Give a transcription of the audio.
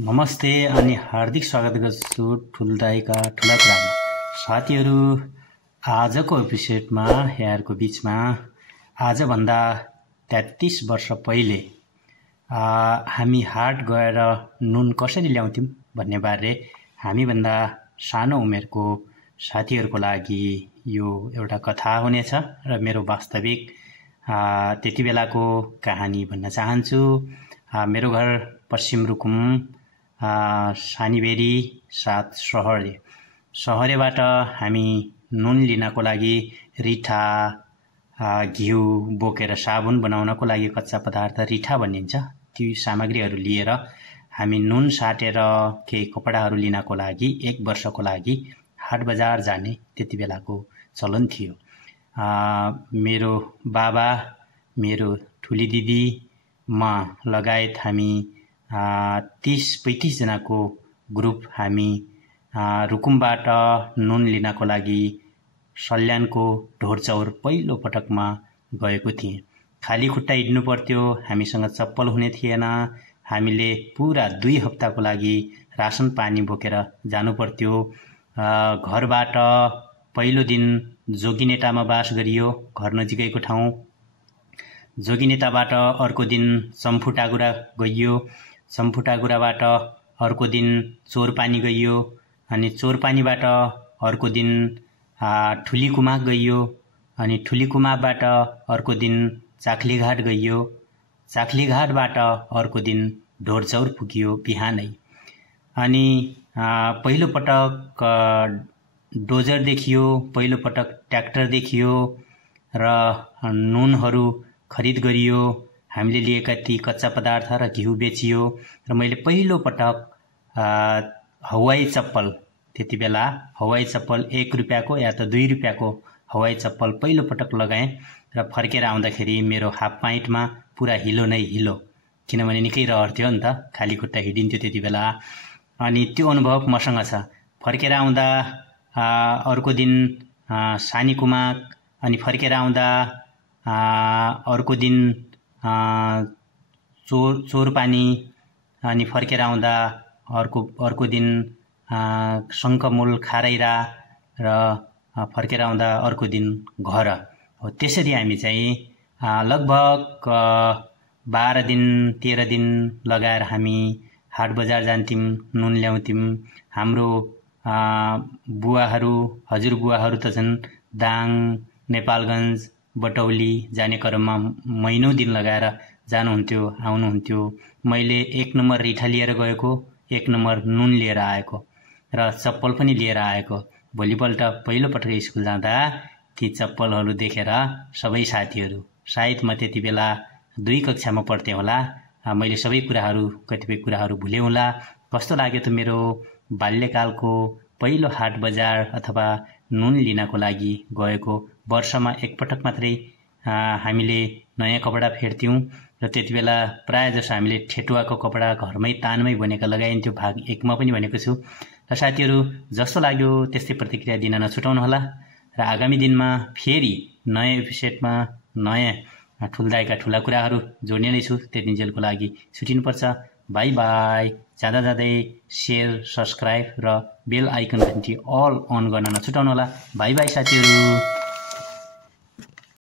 नमस्ते अनि हार्दिक स्वागत गर्छु ठुल्दाइका ठुला कुरामा। साथीहरू, आजको एपिसोडमा यहाँहरूको बिचमा आजभन्दा 33 वर्ष पहिले हामी हाट गएर नुन कसरी ल्याउँथ्यौं भन्ने बारे हामीभन्दा सानो उमेरको साथीहरूको लागि यो एउटा कथा हुनेछ र मेरो वास्तविक त्यति बेलाको कहानी भन्न चाहन्छु। मेरो घर पश्चिम रुकुम सानीबेरी साथ सहरेबाट हामी नुन लिनको लागि रिठा घिउ बोकेर साबुन बनाउनको लागि कच्चा पदार्थ रिठा भनिन्छ ती सामग्रीहरू लिएर हामी नुन साटेर केही कपडाहरू लिनको लागि एक वर्षको लागि हाट बजार जाने त्यति बेलाको चलन थियो। मेरो बाबा, मेरो ठुली दिदी, म लगायत हामी 30-35 जनाको ग्रुप हामी रुकुमबाट नुन लिनको लागि सल्यानको ढोरचौर पहिलो पटकमा गएको थिएँ। खाली खुट्टा हिँड्नु पर्थ्यो, हामीसँग चप्पल हुने थिएन। हामीले पुरा 2 हप्ताको लागि रासन पानी बोकेर जानु पर्थ्यो। घरबाट पहिलो दिन जोगिनेटामा बास गरियो, घर नजिकैको ठाउँ। जोगिनेटाबाट अर्को दिन चम्फुटागुरा गइयो, चम्फुटागुराबाट अर्को दिन चोरपानी गइयो, अनि चोरपानीबाट अर्को दिन ठुलीकुमाक गइयो, अनि ठुलीकुमाबाट अर्को दिन चाख्लीघाट गइयो, चाख्लीघाटबाट अर्को दिन ढोरचौर पुगियो बिहानै। अनि पहिलो पटक डोजर देखियो, पहिलो पटक ट्र्याक्टर देखियो र नुनहरू खरिद गरियो। हामीले लिएका ती कच्चा पदार्थ र घिउ बेचियो र मैले पहिलो पटक हवाई चप्पल, त्यति बेला हवाई चप्पल 1 रुपियाँको या त 2 रुपियाँको हवाई चप्पल पहिलो पटक लगाएँ र फर्केर आउँदाखेरि मेरो हाफ प्यान्टमा पुरा हिलो नै हिलो, किनभने निकै रहर थियो नि त, खाली खुट्टा हिँडिन्थ्यो त्यति बेला। अनि त्यो अनुभव मसँग छ। फर्केर आउँदा अर्को दिन सानीकुमाक, अनि फर्केर आउँदा अर्को दिन चोरपानी, अनि फर्केर आउँदा अर्को दिन शङ्खमूल खारैरा र फर्केर आउँदा अर्को दिन घर। हो त्यसरी हामी चाहिँ लगभग 12 दिन 13 दिन लगाएर हामी हाट बजार जान्थ्यौँ, नुन ल्याउँथ्यौँ। हाम्रो बुवाहरू, हजुरबुवाहरू त झन् दाङ, नेपालगञ्ज, बटौली जाने क्रममा महिनौं दिन लगाएर जानुहुन्थ्यो, आउनुहुन्थ्यो। मैले 1 नम्बर रिठा लिएर गएको, 1 नम्बर नुन लिएर आएको र चप्पल पनि लिएर आएको। भोलिपल्ट पहिलोपटक स्कुल जाँदा ती चप्पलहरू देखेर सबै साथीहरू, सायद म त्यति बेला 2 कक्षामा पढ्थेँ होला, मैले सबै कुराहरू, कतिपय कुराहरू भुले होला। कस्तो लाग्यो त मेरो बाल्यकालको पहिलो हाट बजार अथवा नुन लिनको लागि गएको। वर्षमा एकपटक मात्रै हामीले नयाँ कपडा फेर्थ्यौँ र त्यति बेला प्रायः जसो हामीले ठेटुवाको कपडा घरमै तानमै बनेका लगाइन्थ्यो। भाग 1 मा पनि भनेको छु। र साथीहरू, जस्तो लाग्यो त्यस्तै प्रतिक्रिया दिन नछुटाउनुहोला र आगामी दिनमा फेरि नयाँ एपिसोडमा नयाँ ठुल्दाइका ठुला कुराहरू जोड्ने नै छु। त्यतिन्जेलको लागि छुटिनुपर्छ। By by. जाँदा जाँदै शेयर, सब्सक्राइब र बेल आइकन घन्टी अल अन गर्न नछुटाउनुहोला। बाई बाई साथीहरू।